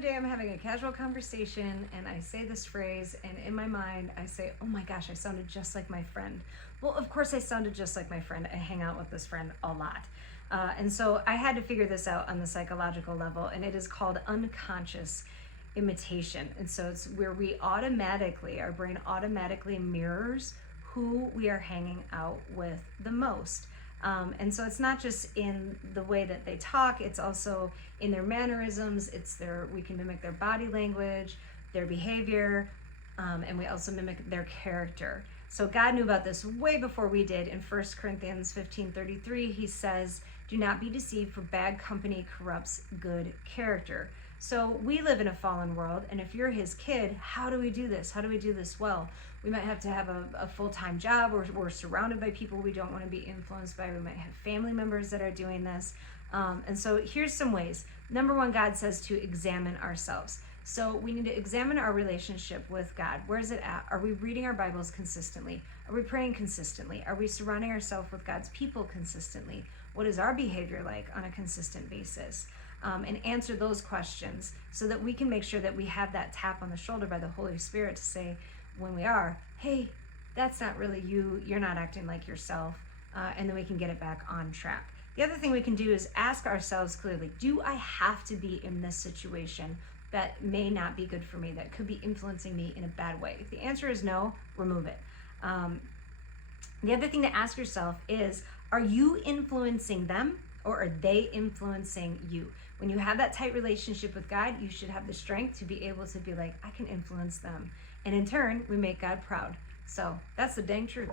day I'm having a casual conversation and I say this phrase, and in my mind I say, oh my gosh, I sounded just like my friend. Well, of course I sounded just like my friend. I hang out with this friend a lot. And so I had to figure this out on the psychological level, and it is called unconscious imitation. And so it's where we automatically, our brain automatically mirrors who we are hanging out with the most. And so it's not just in the way that they talk, it's also in their mannerisms, we can mimic their body language, their behavior, and we also mimic their character. So God knew about this way before we did. In 1 Corinthians 15:33, he says, do not be deceived, for bad company corrupts good character. So we live in a fallen world, and if you're his kid, how do we do this? How do we do this well? We might have to have a full-time job, or we're surrounded by people we don't want to be influenced by. We might have family members that are doing this. And so here's some ways. Number one, God says to examine ourselves. So we need to examine our relationship with God. Where is it at? Are we reading our Bibles consistently? Are we praying consistently? Are we surrounding ourselves with God's people consistently? What is our behavior like on a consistent basis? And answer those questions so that we can make sure that we have that tap on the shoulder by the Holy Spirit to say, when we are, hey, that's not really you, you're not acting like yourself, and then we can get it back on track. The other thing we can do is ask ourselves clearly, do I have to be in this situation that may not be good for me, that could be influencing me in a bad way? If the answer is no, remove it. The other thing to ask yourself is, are you influencing them, or are they influencing you? When you have that tight relationship with God, you should have the strength to be able to be like, I can influence them. And in turn, we make God proud. So that's the dang truth.